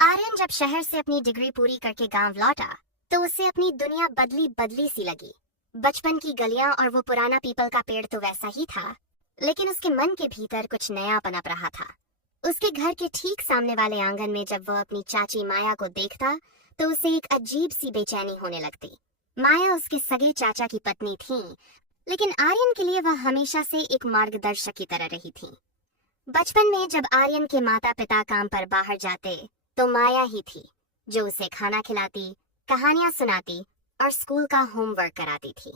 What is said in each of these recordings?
आर्यन जब शहर से अपनी डिग्री पूरी करके गांव लौटा तो उसे अपनी दुनिया बदली बदली सी लगी। बचपन की गलियां और वो पुराना पीपल का पेड़ तो वैसा ही था, लेकिन उसके मन के भीतर कुछ नया पनप रहा था। उसके घर के ठीक सामने वाले आंगन में जब वह अपनी चाची माया को देखता तो उसे एक अजीब सी बेचैनी होने लगती। माया उसके सगे चाचा की पत्नी थी, लेकिन आर्यन के लिए वह हमेशा से एक मार्गदर्शक की तरह रही थी। बचपन में जब आर्यन के माता पिता काम पर बाहर जाते तो माया ही थी जो उसे खाना खिलाती, कहानियां सुनाती और स्कूल का होमवर्क कराती थी।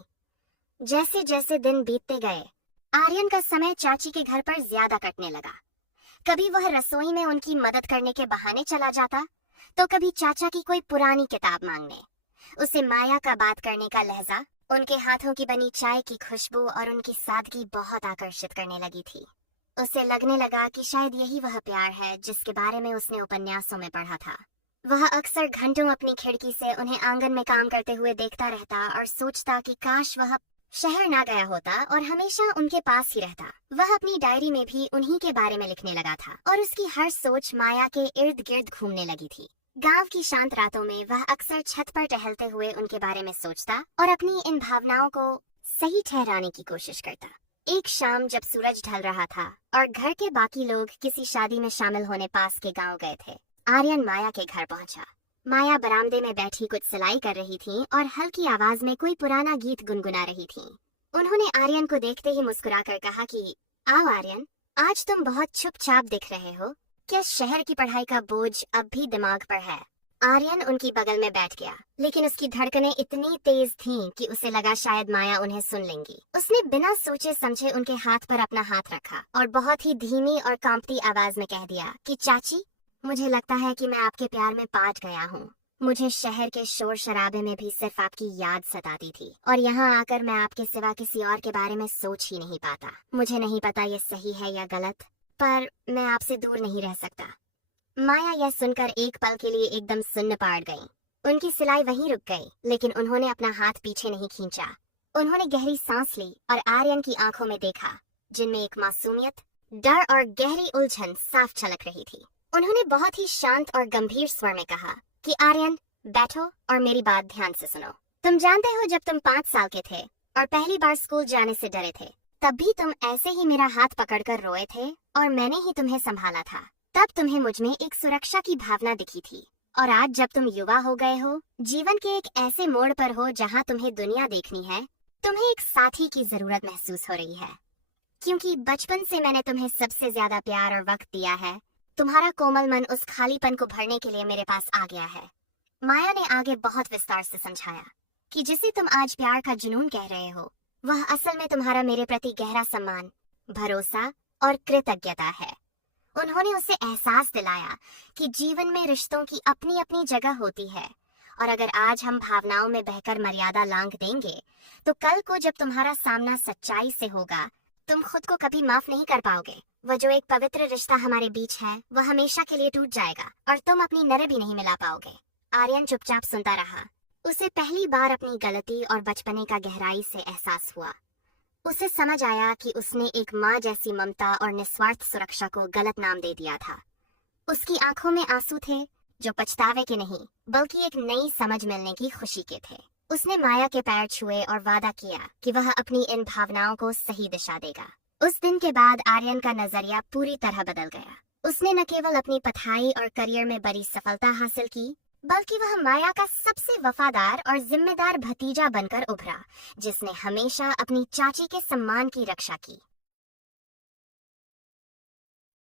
जैसे जैसे दिन बीतते गए, आर्यन का समय चाची के घर पर ज्यादा कटने लगा। कभी वह रसोई में उनकी मदद करने के बहाने चला जाता, तो कभी चाचा की कोई पुरानी किताब मांगने। उसे माया का बात करने का लहजा, उनके हाथों की बनी चाय की खुशबू और उनकी सादगी बहुत आकर्षित करने लगी थी। उसे लगने लगा कि शायद यही वह प्यार है जिसके बारे में उसने उपन्यासों में पढ़ा था। वह अक्सर घंटों अपनी खिड़की से उन्हें आंगन में काम करते हुए देखता रहता और सोचता कि काश वह शहर ना गया होता और हमेशा उनके पास ही रहता। वह अपनी डायरी में भी उन्हीं के बारे में लिखने लगा था और उसकी हर सोच माया के इर्द गिर्द घूमने लगी थी। गांव की शांत रातों में वह अक्सर छत पर टहलते हुए उनके बारे में सोचता और अपनी इन भावनाओं को सही ठहराने की कोशिश करता। एक शाम जब सूरज ढल रहा था और घर के बाकी लोग किसी शादी में शामिल होने पास के गांव गए थे, आर्यन माया के घर पहुंचा। माया बरामदे में बैठी कुछ सिलाई कर रही थी और हल्की आवाज में कोई पुराना गीत गुनगुना रही थी। उन्होंने आर्यन को देखते ही मुस्कुराकर कहा कि आओ आर्यन, आज तुम बहुत चुपचाप दिख रहे हो। क्या शहर की पढ़ाई का बोझ अब भी दिमाग पर है? आर्यन उनकी बगल में बैठ गया, लेकिन उसकी धड़कनें इतनी तेज थीं कि उसे लगा शायद माया उन्हें सुन लेंगी। उसने बिना सोचे समझे उनके हाथ पर अपना हाथ रखा और बहुत ही धीमी और कांपती आवाज में कह दिया कि चाची, मुझे लगता है कि मैं आपके प्यार में पाट गया हूँ। मुझे शहर के शोर शराबे में भी सिर्फ आपकी याद सताती थी और यहाँ आकर मैं आपके सिवा किसी और के बारे में सोच ही नहीं पाता। मुझे नहीं पता ये सही है या गलत, पर मैं आपसे दूर नहीं रह सकता। माया यह सुनकर एक पल के लिए एकदम सुन्न पड़ गईं। उनकी सिलाई वहीं रुक गई, लेकिन उन्होंने अपना हाथ पीछे नहीं खींचा। उन्होंने गहरी सांस ली और आर्यन की आंखों में देखा, जिनमें एक मासूमियत, डर और गहरी उलझन साफ झलक रही थी। उन्होंने बहुत ही शांत और गंभीर स्वर में कहा कि आर्यन, बैठो और मेरी बात ध्यान से सुनो। तुम जानते हो, जब तुम 5 साल के थे और पहली बार स्कूल जाने से डरे थे, तब भी तुम ऐसे ही मेरा हाथ पकड़कर रोए थे और मैंने ही तुम्हें संभाला था। तब तुम्हें मुझमें एक सुरक्षा की भावना दिखी थी और आज जब तुम युवा हो गए हो, जीवन के एक ऐसे मोड़ पर हो जहां तुम्हें दुनिया देखनी है, तुम्हें एक साथी की जरूरत महसूस हो रही है। क्योंकि बचपन से मैंने तुम्हें सबसे ज्यादा प्यार और वक्त दिया है, तुम्हारा कोमल मन उस खालीपन को भरने के लिए मेरे पास आ गया है। माया ने आगे बहुत विस्तार से समझाया कि जिसे तुम आज प्यार का जुनून कह रहे हो, वह असल में तुम्हारा मेरे प्रति गहरा सम्मान, भरोसा और कृतज्ञता है। उन्होंने उसे एहसास दिलाया कि जीवन में रिश्तों की अपनी अपनी जगह होती है और अगर आज हम भावनाओं में बहकर मर्यादा लांघ देंगे, तो कल को जब तुम्हारा सामना सच्चाई से होगा, तुम खुद को कभी माफ नहीं कर पाओगे। वह जो एक पवित्र रिश्ता हमारे बीच है, वह हमेशा के लिए टूट जाएगा और तुम अपनी नरें भी नहीं मिला पाओगे। आर्यन चुपचाप सुनता रहा। उसे पहली बार अपनी गलती और बचपने का गहराई से एहसास हुआ। उसे समझ आया कि उसने एक माँ जैसी ममता और निस्वार्थ सुरक्षा को गलत नाम दे दिया था। उसकी आंखों में आंसू थे जो पछतावे के नहीं, बल्कि एक नई समझ मिलने की खुशी के थे। उसने माया के पैर छुए और वादा किया कि वह अपनी इन भावनाओं को सही दिशा देगा। उस दिन के बाद आर्यन का नजरिया पूरी तरह बदल गया। उसने न केवल अपनी पढ़ाई और करियर में बड़ी सफलता हासिल की, बल्कि वह माया का सबसे वफादार और जिम्मेदार भतीजा बनकर उभरा, जिसने हमेशा अपनी चाची के सम्मान की रक्षा की।